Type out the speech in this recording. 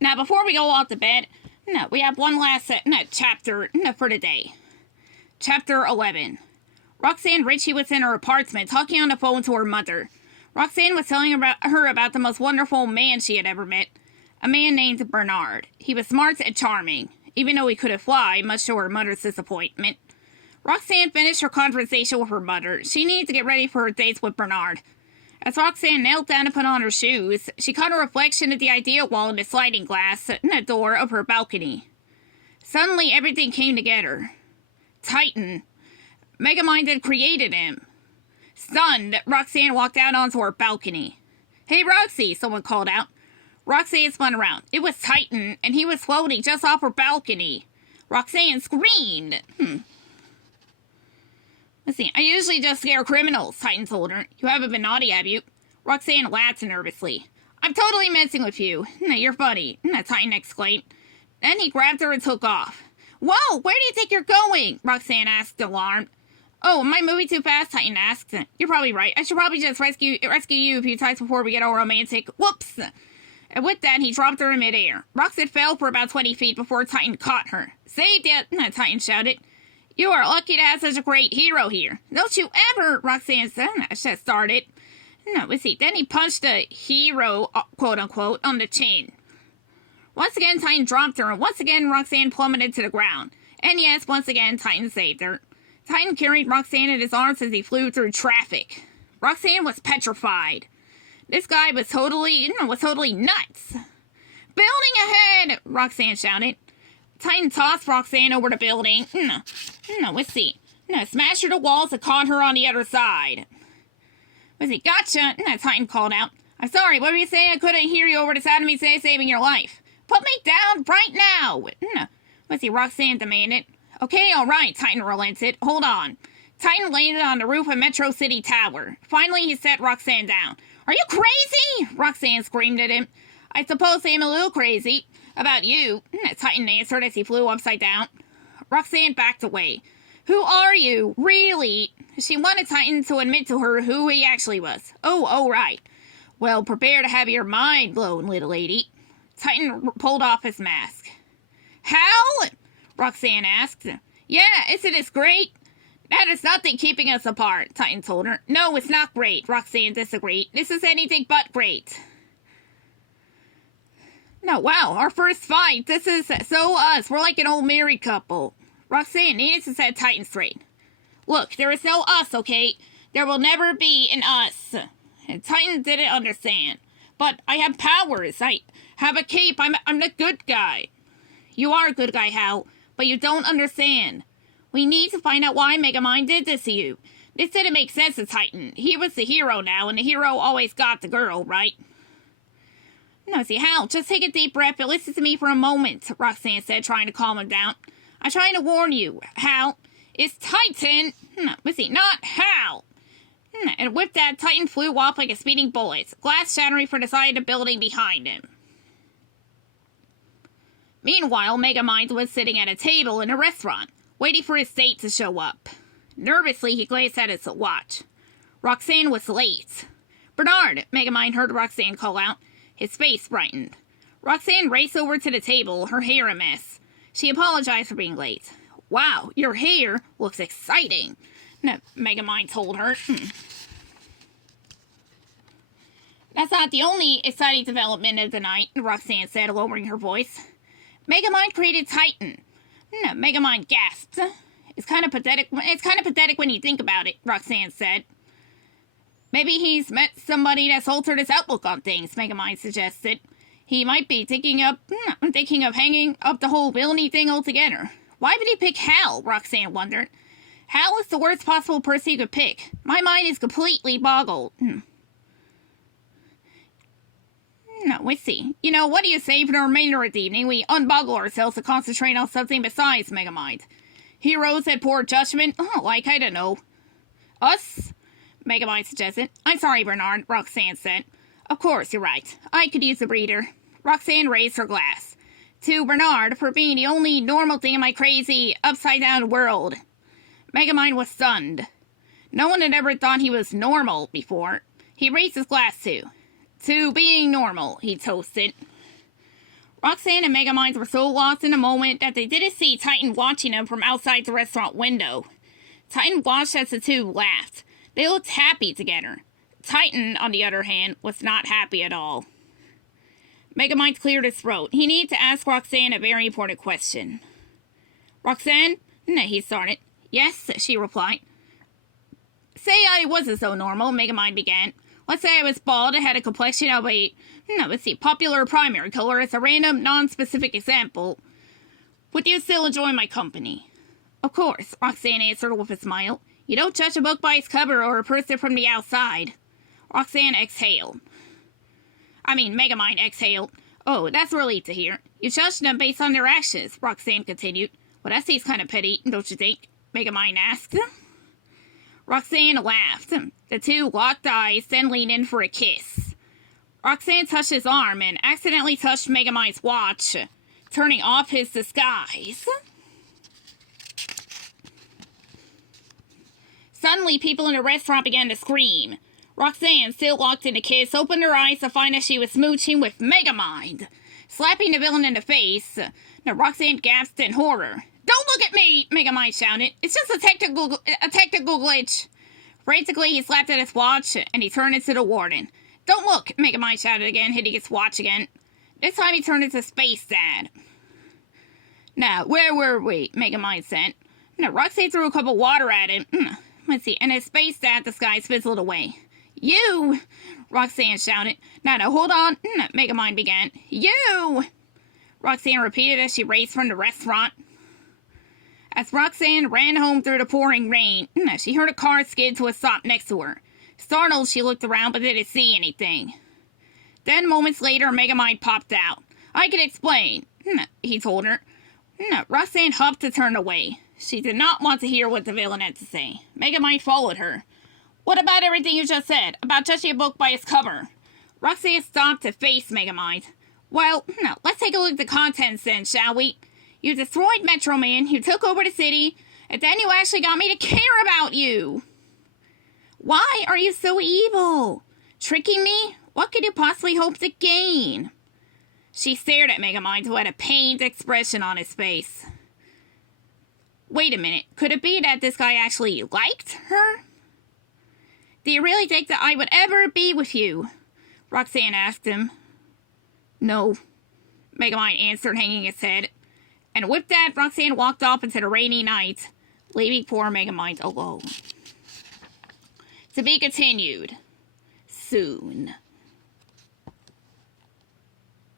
Now, before we go off to bed, we have one last chapter for today. Chapter 11. Roxanne Ritchie was in her apartment talking on the phone to her mother. Roxanne was telling her about the most wonderful man she had ever met. A man named Bernard. He was smart and charming, even though he couldn't fly, much to her mother's disappointment. Roxanne finished her conversation with her mother. She needed to get ready for her dates with Bernard. As Roxanne knelt down to put on her shoes, she caught a reflection of the ideal wall in the sliding glass in the door of her balcony. Suddenly, everything came together. Titan. Megamind had created him. Stunned, Roxanne walked out onto her balcony. "Hey, Roxy," someone called out. Roxanne spun around. It was Titan, and he was floating just off her balcony. Roxanne screamed. Let's see. "I usually just scare criminals," Titan told her. "You haven't been naughty, have you?" Roxanne laughed nervously. "I'm totally messing with you. You're funny," Titan exclaimed. Then he grabbed her and took off. "Whoa, where do you think you're going?" Roxanne asked, alarmed. "Oh, am I moving too fast?" Titan asked. "You're probably right. I should probably just rescue you a few times before we get all romantic. Whoops!" And with that, he dropped her in midair. Roxanne fell for about 20 feet before Titan caught her. "Saved it!" Titan shouted. "You are lucky to have such a great hero here." "Don't you ever," Roxanne started. Let's see. Then he punched the hero, quote-unquote, on the chin. Once again, Titan dropped her, and once again, Roxanne plummeted to the ground. And yes, once again, Titan saved her. Titan carried Roxanne in his arms as he flew through traffic. Roxanne was petrified. This guy was totally nuts. "Building ahead!" Roxanne shouted. Titan tossed Roxanne over the building. Let's see. Smashed her to walls and caught her on the other side. Let's see. "Gotcha!" Titan called out. "I'm sorry, what were you saying? I couldn't hear you over the sound of me saving your life." "Put me down right now!" Let's see. Roxanne demanded. "Okay, alright," Titan relented. "Hold on." Titan landed on the roof of Metro City Tower. Finally, he set Roxanne down. "Are you crazy?" Roxanne screamed at him. "I suppose I am a little crazy. About you," Titan answered as he flew upside down. Roxanne backed away. "Who are you? Really?" She wanted Titan to admit to her who he actually was. "Oh, right. Well, prepare to have your mind blown, little lady." Titan pulled off his mask. "Hal?" Roxanne asked. "Yeah, isn't this great?" "That is nothing keeping us apart," Titan told her. "No, it's not great," Roxanne disagreed. "This is anything but great." "No, wow, our first fight. This is so us. We're like an old married couple." Roxanne needed to set Titan straight. "Look, there is no us, okay? There will never be an us." And Titan didn't understand. "But I have powers. I have a cape. I'm the good guy." "You are a good guy, Hal, but you don't understand. We need to find out why Megamind did this to you. This didn't make sense to Titan. He was the hero now, and the hero always got the girl, right?" "No, see, Hal, just take a deep breath and listen to me for a moment," Roxanne said, trying to calm him down. "I'm trying to warn you, Hal. It's Titan. Let's see, not Hal." And with that, Titan flew off like a speeding bullet, glass shattering from the side of the building behind him. Meanwhile, Megamind was sitting at a table in a restaurant, waiting for his date to show up. Nervously, he glanced at his watch. Roxanne was late. "Bernard," Megamind heard Roxanne call out. His face brightened. Roxanne raced over to the table, her hair a mess. She apologized for being late. "Wow, your hair looks exciting," Megamind told her. "That's not the only exciting development of the night," Roxanne said, lowering her voice. "Megamind created Titan." Megamind gasped. It's kind of pathetic when you think about it," Roxanne said. "Maybe he's met somebody that's altered his outlook on things," Megamind suggested. "He might be thinking of hanging up the whole villainy thing altogether." "Why would he pick Hal?" Roxanne wondered. "Hal is the worst possible person you could pick. My mind is completely boggled." Let's see. What do you say for the remainder of the evening? We unboggle ourselves to concentrate on something besides Megamind. Heroes at poor judgment? I don't know. Us? Megamind suggested. "I'm sorry, Bernard," Roxanne said. "Of course, you're right. I could use a breather." Roxanne raised her glass. "To Bernard for being the only normal thing in my crazy, upside-down world." Megamind was stunned. No one had ever thought he was normal before. He raised his glass too. "To being normal," he toasted. Roxanne and Megamind were so lost in the moment that they didn't see Titan watching them from outside the restaurant window. Titan watched as the two laughed. They looked happy together. Titan, on the other hand, was not happy at all. Megamind cleared his throat. He needed to ask Roxanne a very important question. Roxanne? He started. Yes, she replied. Say I wasn't so normal, Megamind began. Let's say I was bald and had a complexion of a, popular primary color as a random, non-specific example. Would you still enjoy my company? Of course, Roxanne answered with a smile. You don't judge a book by its cover or a person from the outside. Roxanne exhaled. Megamind exhaled. Oh, that's a relief to hear. You judge them based on their actions, Roxanne continued. Well, that seems kind of petty, don't you think? Megamind asked. Roxanne laughed. The two locked eyes, then leaned in for a kiss. Roxanne touched his arm and accidentally touched Megamind's watch, turning off his disguise. Suddenly, people in the restaurant began to scream. Roxanne, still locked in a kiss, opened her eyes to find that she was smooching with Megamind. Slapping the villain in the face, Roxanne gasped in horror. Don't look at me, Megamind shouted. It's just a technical glitch. Frantically, he slapped at his watch, and he turned into the warden. Don't look, Megamind shouted again, hitting his watch again. This time he turned into Space Dad. Now, where were we? Megamind said. Roxanne threw a cup of water at him. Let's see, and as Space Dad, the sky fizzled away. You! Roxanne shouted. Now, hold on, Megamind began. You! Roxanne repeated as she raced from the restaurant. As Roxanne ran home through the pouring rain, she heard a car skid to a stop next to her. Startled, she looked around but didn't see anything. Then, moments later, Megamind popped out. I can explain, he told her. Roxanne huffed to turn away. She did not want to hear what the villain had to say. Megamind followed her. What about everything you just said, about judging a book by its cover? Roxanne stopped to face Megamind. Well, let's take a look at the contents then, shall we? You destroyed Metro Man, you took over the city, and then you actually got me to care about you. Why are you so evil? Tricking me? What could you possibly hope to gain? She stared at Megamind, who had a pained expression on his face. Wait a minute, could it be that this guy actually liked her? Do you really think that I would ever be with you? Roxanne asked him. No, Megamind answered, hanging his head. And with that, Roxanne walked off into the rainy night, leaving poor Megamind alone. To be continued soon.